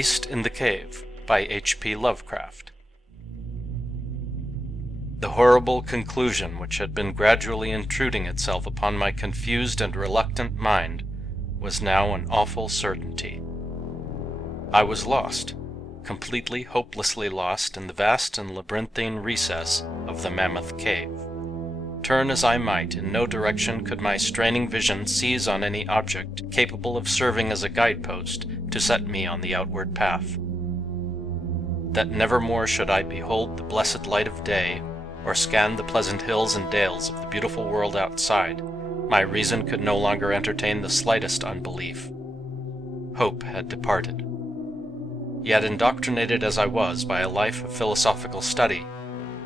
Beast in the Cave by H.P. Lovecraft. The horrible conclusion which had been gradually intruding itself upon my confused and reluctant mind was now an awful certainty. I was lost, completely, hopelessly lost in the vast and labyrinthine recess of the Mammoth Cave. Turn as I might, in no direction could my straining vision seize on any object capable of serving as a guidepost to set me on the outward path. That nevermore should I behold the blessed light of day, or scan the pleasant hills and dales of the beautiful world outside, my reason could no longer entertain the slightest unbelief. Hope had departed. Yet, indoctrinated as I was by a life of philosophical study,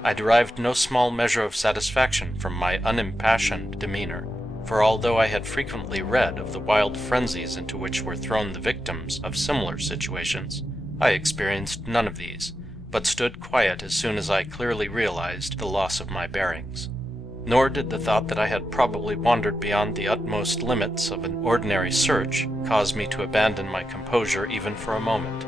I derived no small measure of satisfaction from my unimpassioned demeanor, for although I had frequently read of the wild frenzies into which were thrown the victims of similar situations, I experienced none of these, but stood quiet as soon as I clearly realized the loss of my bearings. Nor did the thought that I had probably wandered beyond the utmost limits of an ordinary search cause me to abandon my composure even for a moment.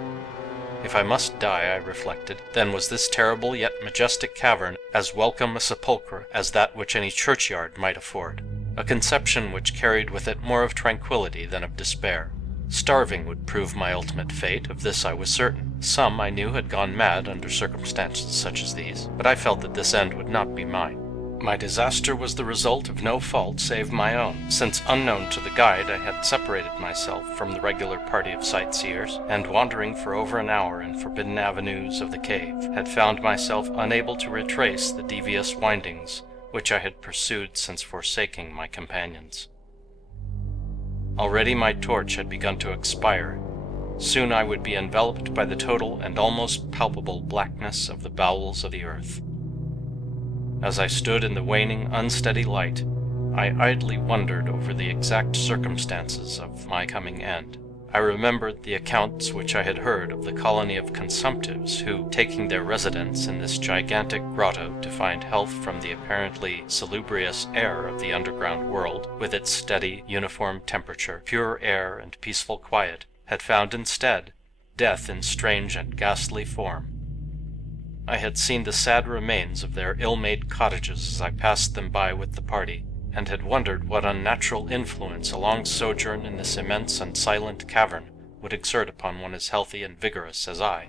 If I must die, I reflected, then was this terrible yet majestic cavern as welcome a sepulchre as that which any churchyard might afford, a conception which carried with it more of tranquillity than of despair. Starving would prove my ultimate fate, of this I was certain. Some, I knew, had gone mad under circumstances such as these, but I felt that this end would not be mine. My disaster was the result of no fault save my own, since unknown to the guide I had separated myself from the regular party of sightseers, and wandering for over an hour in forbidden avenues of the cave, had found myself unable to retrace the devious windings which I had pursued since forsaking my companions. Already my torch had begun to expire. Soon I would be enveloped by the total and almost palpable blackness of the bowels of the earth. As I stood in the waning, unsteady light, I idly wondered over the exact circumstances of my coming end. I remembered the accounts which I had heard of the colony of consumptives who, taking their residence in this gigantic grotto to find health from the apparently salubrious air of the underground world, with its steady, uniform temperature, pure air, and peaceful quiet, had found instead death in strange and ghastly form. I had seen the sad remains of their ill-made cottages as I passed them by with the party, and had wondered what unnatural influence a long sojourn in this immense and silent cavern would exert upon one as healthy and vigorous as I.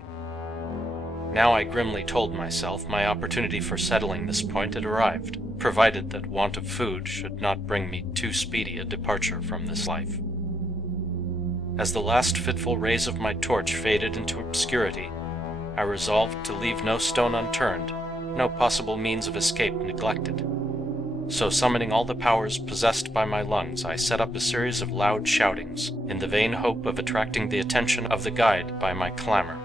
Now I grimly told myself my opportunity for settling this point had arrived, provided that want of food should not bring me too speedy a departure from this life. As the last fitful rays of my torch faded into obscurity, I resolved to leave no stone unturned, no possible means of escape neglected. So summoning all the powers possessed by my lungs, I set up a series of loud shoutings, in the vain hope of attracting the attention of the guide by my clamor.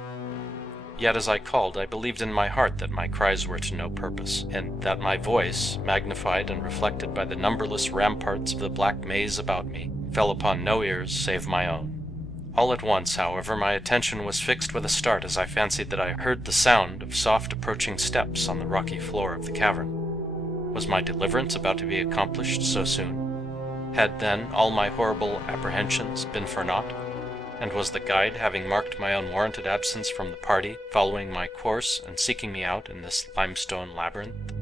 Yet as I called, I believed in my heart that my cries were to no purpose, and that my voice, magnified and reflected by the numberless ramparts of the black maze about me, fell upon no ears save my own. All at once, however, my attention was fixed with a start as I fancied that I heard the sound of soft approaching steps on the rocky floor of the cavern. Was my deliverance about to be accomplished so soon? Had then all my horrible apprehensions been for naught? And was the guide, having marked my unwarranted absence from the party, following my course and seeking me out in this limestone labyrinth?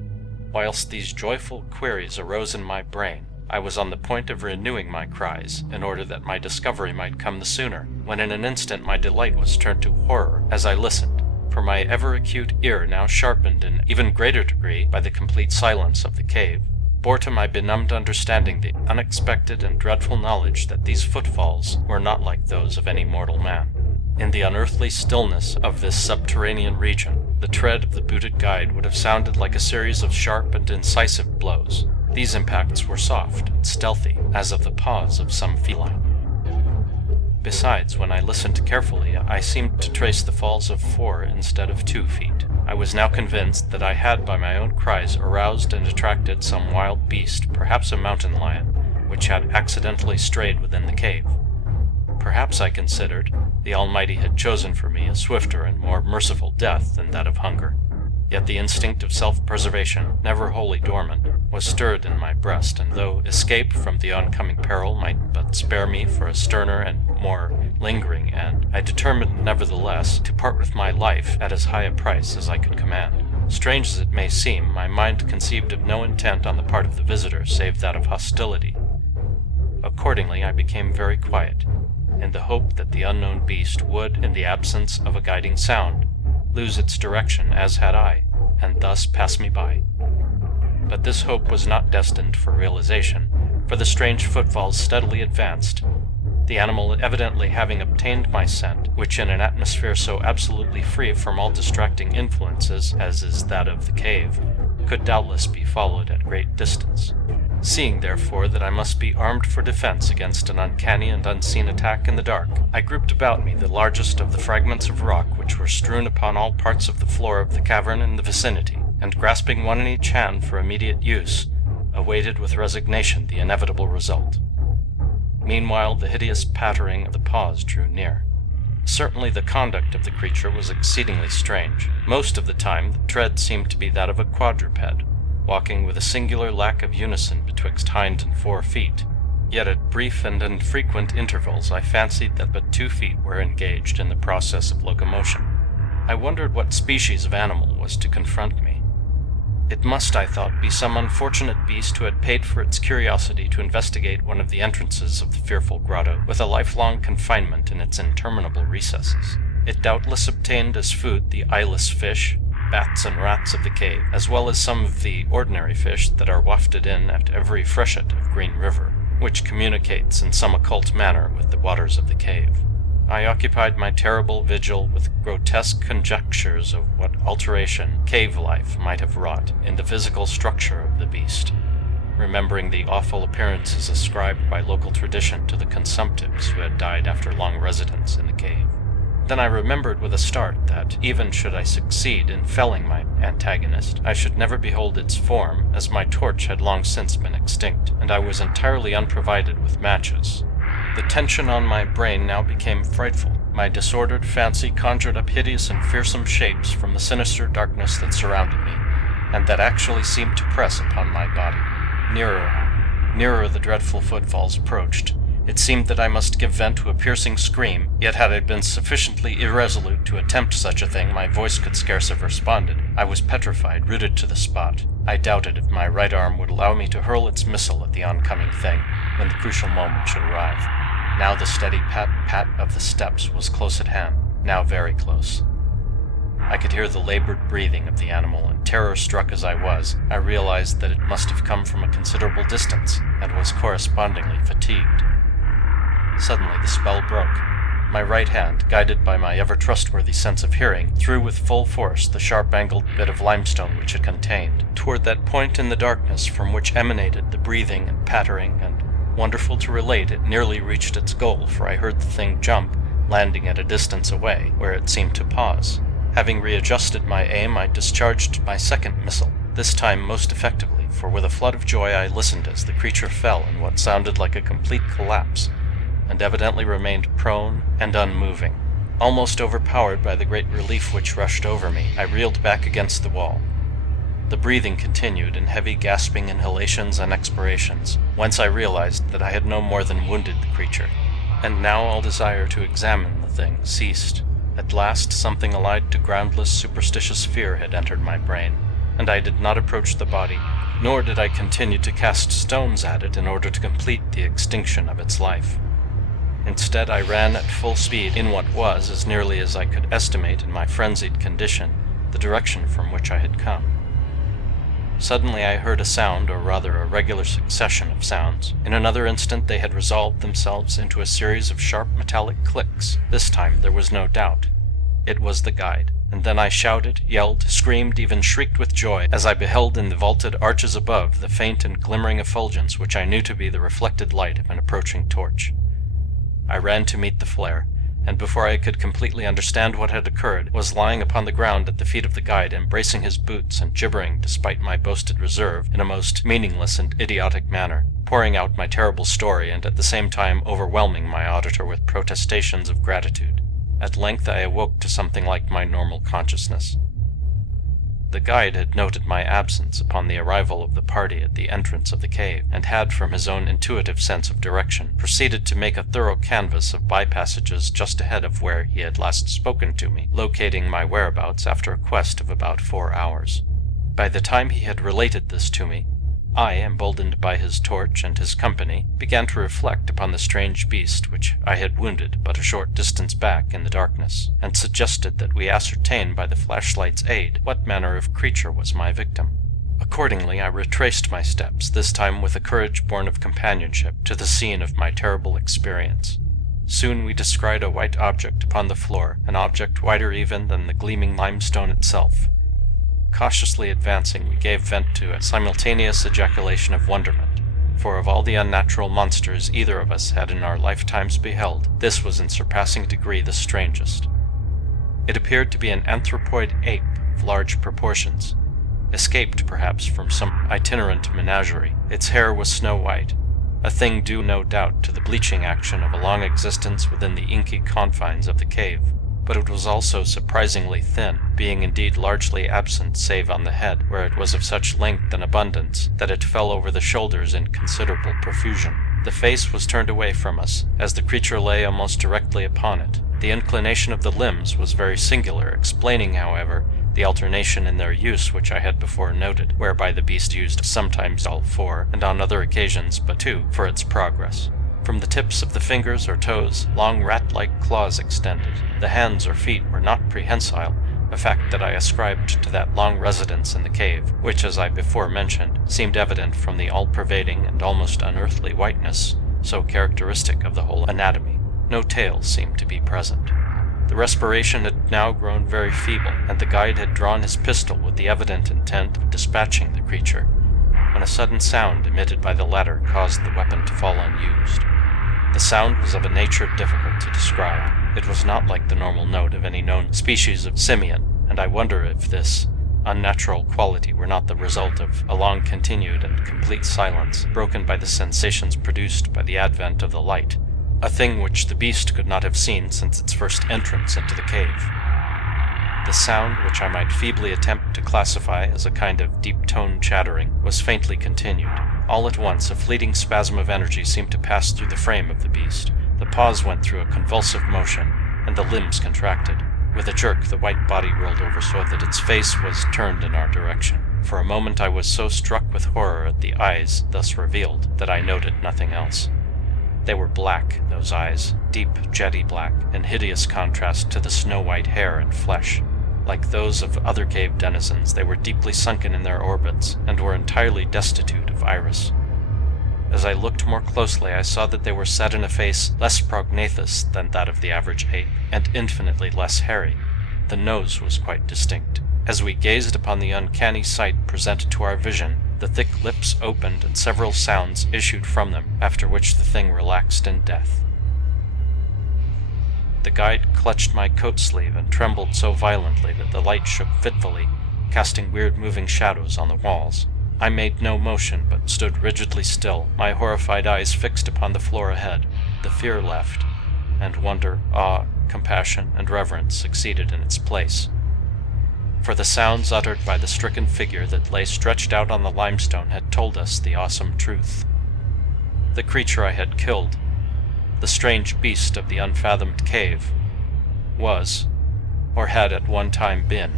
Whilst these joyful queries arose in my brain, I was on the point of renewing my cries, in order that my discovery might come the sooner, when in an instant my delight was turned to horror as I listened, for my ever-acute ear, now sharpened in even greater degree by the complete silence of the cave, bore to my benumbed understanding the unexpected and dreadful knowledge that these footfalls were not like those of any mortal man. In the unearthly stillness of this subterranean region, the tread of the booted guide would have sounded like a series of sharp and incisive blows. These impacts were soft and stealthy, as of the paws of some feline. Besides, when I listened carefully, I seemed to trace the falls of 4 instead of 2 feet. I was now convinced that I had by my own cries aroused and attracted some wild beast, perhaps a mountain lion, which had accidentally strayed within the cave. Perhaps, I considered, the Almighty had chosen for me a swifter and more merciful death than that of hunger. Yet the instinct of self-preservation, never wholly dormant, was stirred in my breast, and though escape from the oncoming peril might but spare me for a sterner and more lingering end, I determined nevertheless to part with my life at as high a price as I could command. Strange as it may seem, my mind conceived of no intent on the part of the visitor save that of hostility. Accordingly, I became very quiet, in the hope that the unknown beast would, in the absence of a guiding sound, lose its direction as had I, and thus pass me by. But this hope was not destined for realization, for the strange footfalls steadily advanced, the animal evidently having obtained my scent, which in an atmosphere so absolutely free from all distracting influences as is that of the cave, could doubtless be followed at great distance. Seeing, therefore, that I must be armed for defense against an uncanny and unseen attack in the dark, I grouped about me the largest of the fragments of rock which were strewn upon all parts of the floor of the cavern in the vicinity, and grasping one in each hand for immediate use, awaited with resignation the inevitable result. Meanwhile, the hideous pattering of the paws drew near. Certainly the conduct of the creature was exceedingly strange. Most of the time the tread seemed to be that of a quadruped, walking with a singular lack of unison betwixt hind and fore feet. Yet at brief and infrequent intervals I fancied that but 2 feet were engaged in the process of locomotion. I wondered what species of animal was to confront me. It must, I thought, be some unfortunate beast who had paid for its curiosity to investigate one of the entrances of the fearful grotto, with a lifelong confinement in its interminable recesses. It doubtless obtained as food the eyeless fish, bats and rats of the cave, as well as some of the ordinary fish that are wafted in at every freshet of Green River, which communicates in some occult manner with the waters of the cave. I occupied my terrible vigil with grotesque conjectures of what alteration cave life might have wrought in the physical structure of the beast, remembering the awful appearances ascribed by local tradition to the consumptives who had died after long residence in the cave. Then I remembered with a start that, even should I succeed in felling my antagonist, I should never behold its form, as my torch had long since been extinct, and I was entirely unprovided with matches. The tension on my brain now became frightful. My disordered fancy conjured up hideous and fearsome shapes from the sinister darkness that surrounded me, and that actually seemed to press upon my body. Nearer the dreadful footfalls approached. It seemed that I must give vent to a piercing scream, yet had I been sufficiently irresolute to attempt such a thing, my voice could scarce have responded. I was petrified, rooted to the spot. I doubted if my right arm would allow me to hurl its missile at the oncoming thing when the crucial moment should arrive. Now the steady pat-pat of the steps was close at hand, now very close. I could hear the labored breathing of the animal, and terror-struck as I was, I realized that it must have come from a considerable distance, and was correspondingly fatigued. Suddenly the spell broke. My right hand, guided by my ever-trustworthy sense of hearing, threw with full force the sharp-angled bit of limestone which it contained, toward that point in the darkness from which emanated the breathing and pattering, and, wonderful to relate, it nearly reached its goal, for I heard the thing jump, landing at a distance away, where it seemed to pause. Having readjusted my aim, I discharged my second missile, this time most effectively, for with a flood of joy I listened as the creature fell in what sounded like a complete collapse, and evidently remained prone and unmoving. Almost overpowered by the great relief which rushed over me, I reeled back against the wall. The breathing continued in heavy gasping inhalations and expirations, whence I realized that I had no more than wounded the creature. And now all desire to examine the thing ceased. At last something allied to groundless, superstitious fear had entered my brain, and I did not approach the body, nor did I continue to cast stones at it in order to complete the extinction of its life. Instead, I ran at full speed in what was, as nearly as I could estimate in my frenzied condition, the direction from which I had come. Suddenly I heard a sound, or rather a regular succession of sounds. In another instant they had resolved themselves into a series of sharp metallic clicks. This time there was no doubt. It was the guide. And then I shouted, yelled, screamed, even shrieked with joy as I beheld in the vaulted arches above the faint and glimmering effulgence which I knew to be the reflected light of an approaching torch. I ran to meet the flare, and before I could completely understand what had occurred, was lying upon the ground at the feet of the guide, embracing his boots and gibbering despite my boasted reserve in a most meaningless and idiotic manner, pouring out my terrible story and at the same time overwhelming my auditor with protestations of gratitude. At length I awoke to something like my normal consciousness. The guide had noted my absence upon the arrival of the party at the entrance of the cave, and had, from his own intuitive sense of direction, proceeded to make a thorough canvass of by-passages just ahead of where he had last spoken to me, locating my whereabouts after a quest of about 4 hours. By the time he had related this to me, I, emboldened by his torch and his company, began to reflect upon the strange beast which I had wounded but a short distance back in the darkness, and suggested that we ascertain by the flashlight's aid what manner of creature was my victim. Accordingly, I retraced my steps, this time with a courage born of companionship, to the scene of my terrible experience. Soon we descried a white object upon the floor, an object whiter even than the gleaming limestone itself. Cautiously advancing, we gave vent to a simultaneous ejaculation of wonderment, for of all the unnatural monsters either of us had in our lifetimes beheld, this was in surpassing degree the strangest. It appeared to be an anthropoid ape of large proportions, escaped perhaps from some itinerant menagerie. Its hair was snow-white, a thing due no doubt to the bleaching action of a long existence within the inky confines of the cave. But it was also surprisingly thin, being indeed largely absent save on the head, where it was of such length and abundance that it fell over the shoulders in considerable profusion. The face was turned away from us, as the creature lay almost directly upon it. The inclination of the limbs was very singular, explaining, however, the alternation in their use which I had before noted, whereby the beast used sometimes all 4, and on other occasions but 2, for its progress. From the tips of the fingers or toes, long rat-like claws extended. The hands or feet were not prehensile, a fact that I ascribed to that long residence in the cave, which, as I before mentioned, seemed evident from the all-pervading and almost unearthly whiteness, so characteristic of the whole anatomy. No tail seemed to be present. The respiration had now grown very feeble, and the guide had drawn his pistol with the evident intent of dispatching the creature, when a sudden sound emitted by the latter caused the weapon to fall unused. The sound was of a nature difficult to describe. It was not like the normal note of any known species of simian, and I wonder if this unnatural quality were not the result of a long-continued and complete silence, broken by the sensations produced by the advent of the light, a thing which the beast could not have seen since its first entrance into the cave. The sound, which I might feebly attempt to classify as a kind of deep-toned chattering, was faintly continued. All at once, a fleeting spasm of energy seemed to pass through the frame of the beast. The paws went through a convulsive motion, and the limbs contracted. With a jerk, the white body rolled over so that its face was turned in our direction. For a moment I was so struck with horror at the eyes thus revealed that I noted nothing else. They were black, those eyes, deep, jetty black, in hideous contrast to the snow-white hair and flesh. Like those of other cave denizens, they were deeply sunken in their orbits, and were entirely destitute of iris. As I looked more closely, I saw that they were set in a face less prognathous than that of the average ape, and infinitely less hairy. The nose was quite distinct. As we gazed upon the uncanny sight presented to our vision, the thick lips opened and several sounds issued from them, after which the thing relaxed in death. The guide clutched my coat sleeve and trembled so violently that the light shook fitfully, casting weird moving shadows on the walls. I made no motion, but stood rigidly still, my horrified eyes fixed upon the floor ahead. The fear left, and wonder, awe, compassion, and reverence succeeded in its place. For the sounds uttered by the stricken figure that lay stretched out on the limestone had told us the awesome truth. The creature I had killed, the strange beast of the unfathomed cave, was, or had at one time been,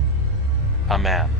a man.